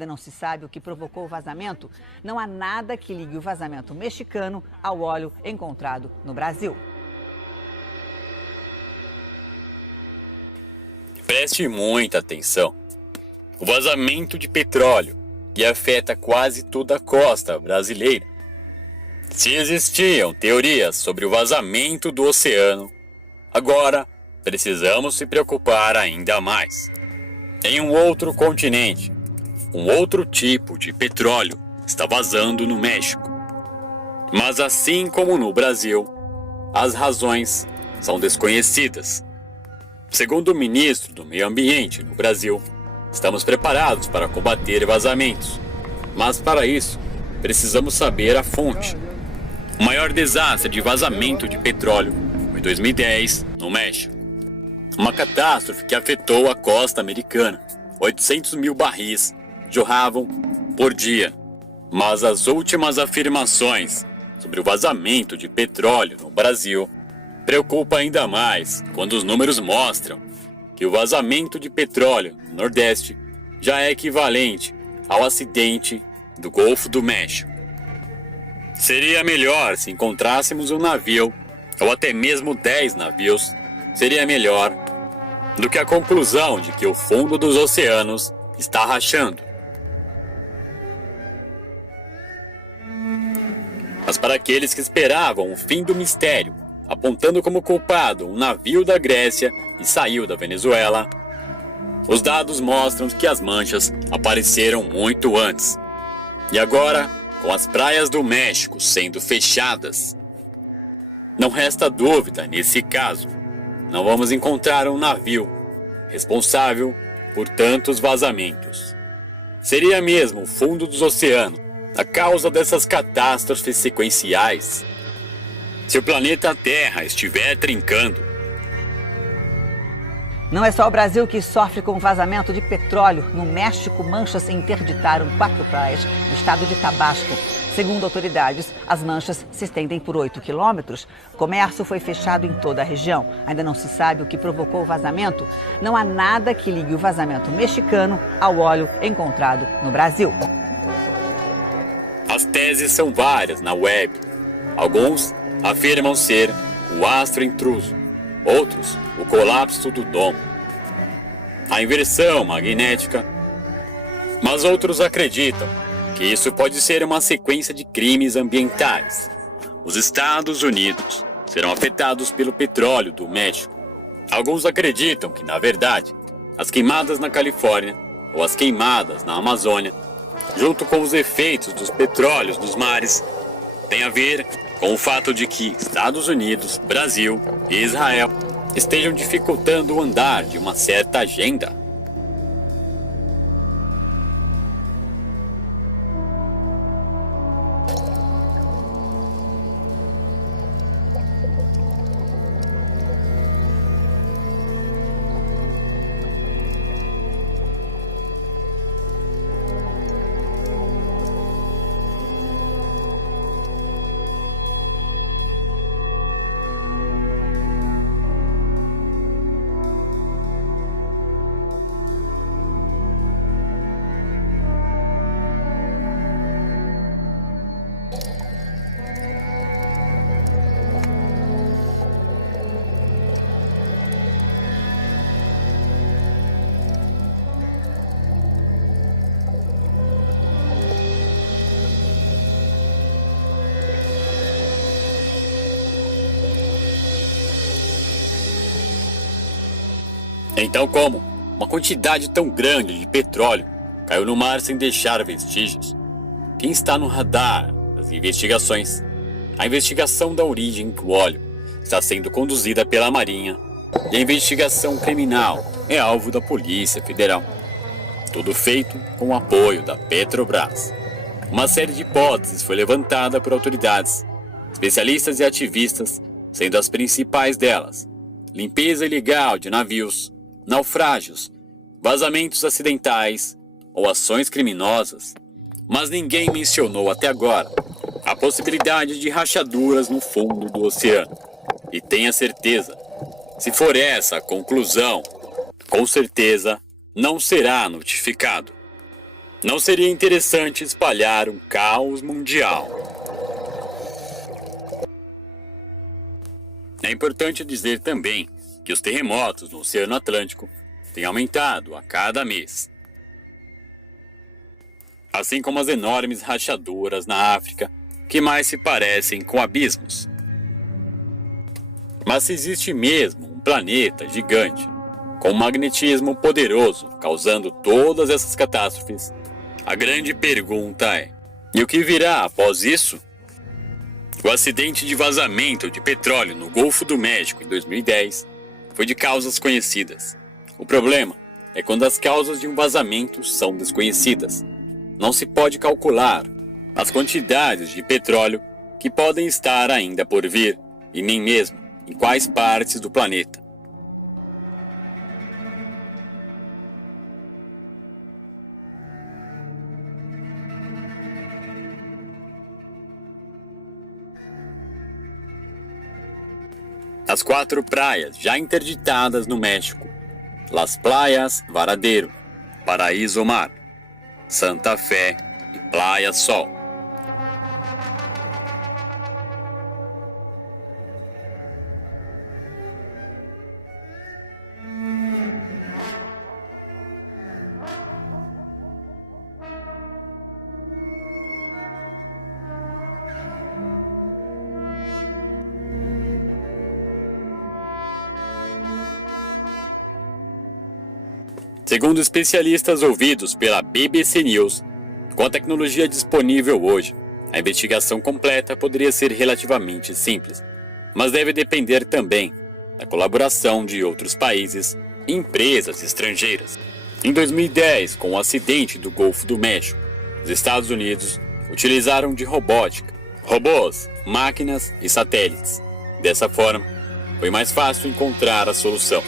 Ainda não se sabe o que provocou o vazamento. Não há nada que ligue o vazamento mexicano ao óleo encontrado no Brasil. Preste muita atenção. O vazamento de petróleo, que afeta quase toda a costa brasileira. Se existiam teorias sobre o vazamento do oceano, agora precisamos se preocupar ainda mais. Em um outro continente, um outro tipo de petróleo está vazando no México. Mas assim como no Brasil, as razões são desconhecidas. Segundo o ministro do Meio Ambiente no Brasil, estamos preparados para combater vazamentos. Mas para isso, precisamos saber a fonte. O maior desastre de vazamento de petróleo foi em 2010, no México. Uma catástrofe que afetou a costa americana. 800 mil barris jorravam por dia. Mas as últimas afirmações sobre o vazamento de petróleo no Brasil preocupa ainda mais quando os números mostram que o vazamento de petróleo no Nordeste já é equivalente ao acidente do Golfo do México. Seria melhor se encontrássemos um navio, ou até mesmo 10 navios, seria melhor do que a conclusão de que o fundo dos oceanos está rachando. Mas para aqueles que esperavam o fim do mistério, apontando como culpado um navio da Grécia e saiu da Venezuela, os dados mostram que as manchas apareceram muito antes. E agora, com as praias do México sendo fechadas, não resta dúvida nesse caso. Não vamos encontrar um navio responsável por tantos vazamentos. Seria mesmo o fundo dos oceanos a causa dessas catástrofes sequenciais? Se o planeta Terra estiver trincando. Não é só o Brasil que sofre com vazamento de petróleo. No México, manchas interditaram 4 praias do estado de Tabasco. Segundo autoridades, as manchas se estendem por 8 quilômetros. O comércio foi fechado em toda a região. Ainda não se sabe o que provocou o vazamento. Não há nada que ligue o vazamento mexicano ao óleo encontrado no Brasil. As teses são várias na web. Alguns afirmam ser o astro intruso, outros o colapso do domo, a inversão magnética, mas outros acreditam que isso pode ser uma sequência de crimes ambientais. Os Estados Unidos serão afetados pelo petróleo do México. Alguns acreditam que, na verdade, as queimadas na Califórnia ou as queimadas na Amazônia, junto com os efeitos dos petróleos nos mares, tem a ver com o fato de que Estados Unidos, Brasil e Israel estejam dificultando o andar de uma certa agenda. Então como uma quantidade tão grande de petróleo caiu no mar sem deixar vestígios? Quem está no radar das investigações? A investigação da origem do óleo está sendo conduzida pela Marinha e a investigação criminal é alvo da Polícia Federal. Tudo feito com o apoio da Petrobras. Uma série de hipóteses foi levantada por autoridades, especialistas e ativistas, sendo as principais delas: limpeza ilegal de navios, naufrágios, vazamentos acidentais ou ações criminosas. Mas ninguém mencionou até agora a possibilidade de rachaduras no fundo do oceano. E tenha certeza, se for essa a conclusão, com certeza não será notificado. Não seria interessante espalhar um caos mundial? É importante dizer também que os terremotos no Oceano Atlântico têm aumentado a cada mês. Assim como as enormes rachaduras na África, que mais se parecem com abismos. Mas se existe mesmo um planeta gigante, com um magnetismo poderoso, causando todas essas catástrofes, a grande pergunta é: e o que virá após isso? O acidente de vazamento de petróleo no Golfo do México em 2010 foi de causas conhecidas. O problema é quando as causas de um vazamento são desconhecidas. Não se pode calcular as quantidades de petróleo que podem estar ainda por vir, e nem mesmo em quais partes do planeta. As 4 praias já interditadas no México: Las Playas, Varadero, Paraíso Mar, Santa Fé e Playa Sol. Segundo especialistas ouvidos pela BBC News, com a tecnologia disponível hoje, a investigação completa poderia ser relativamente simples, mas deve depender também da colaboração de outros países e empresas estrangeiras. Em 2010, com o acidente do Golfo do México, os Estados Unidos utilizaram de robótica, robôs, máquinas e satélites. Dessa forma, foi mais fácil encontrar a solução.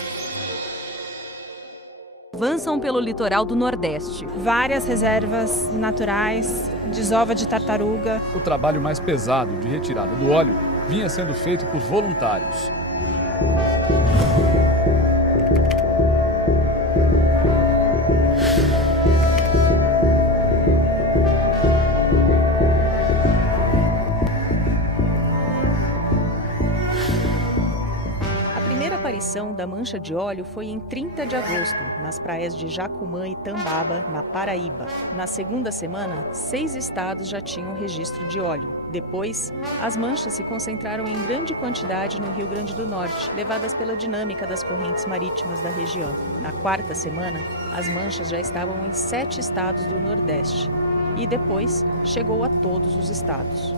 Avançam pelo litoral do Nordeste. Várias reservas naturais, desova de tartaruga. O trabalho mais pesado de retirada do óleo vinha sendo feito por voluntários. A aparição da mancha de óleo foi em 30 de agosto, nas praias de Jacumã e Tambaba, na Paraíba. Na segunda semana, 6 estados já tinham registro de óleo. Depois, as manchas se concentraram em grande quantidade no Rio Grande do Norte, levadas pela dinâmica das correntes marítimas da região. Na quarta semana, as manchas já estavam em 7 estados do Nordeste. E depois, chegou a todos os estados.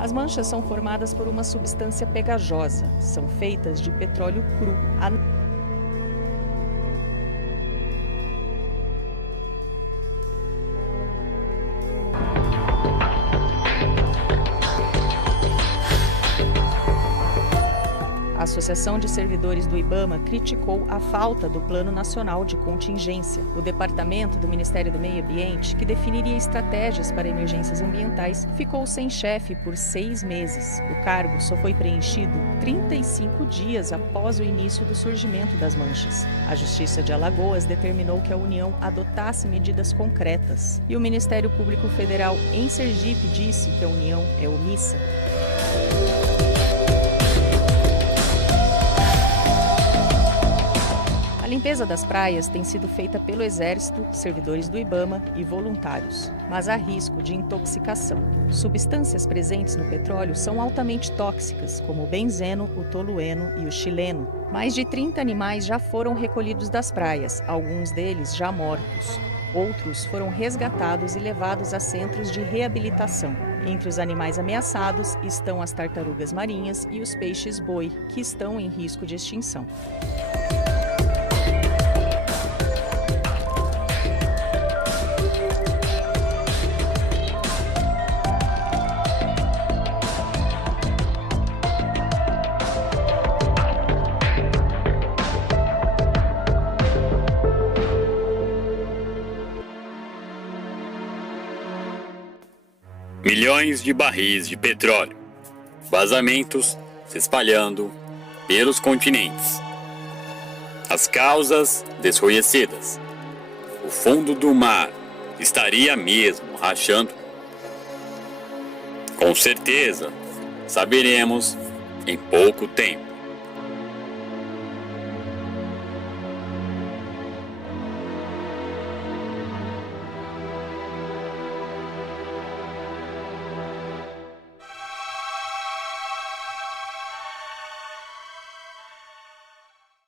As manchas são formadas por uma substância pegajosa. São feitas de petróleo cru. A Associação de Servidores do IBAMA criticou a falta do Plano Nacional de Contingência. O Departamento do Ministério do Meio Ambiente, que definiria estratégias para emergências ambientais, ficou sem chefe por 6 meses. O cargo só foi preenchido 35 dias após o início do surgimento das manchas. A Justiça de Alagoas determinou que a União adotasse medidas concretas. E o Ministério Público Federal em Sergipe disse que a União é omissa. A limpeza das praias tem sido feita pelo Exército, servidores do IBAMA e voluntários, mas há risco de intoxicação. Substâncias presentes no petróleo são altamente tóxicas, como o benzeno, o tolueno e o xileno. Mais de 30 animais já foram recolhidos das praias, alguns deles já mortos. Outros foram resgatados e levados a centros de reabilitação. Entre os animais ameaçados estão as tartarugas marinhas e os peixes-boi, que estão em risco de extinção. Milhões de barris de petróleo, vazamentos se espalhando pelos continentes. As causas desconhecidas. O fundo do mar estaria mesmo rachando? Com certeza, saberemos em pouco tempo.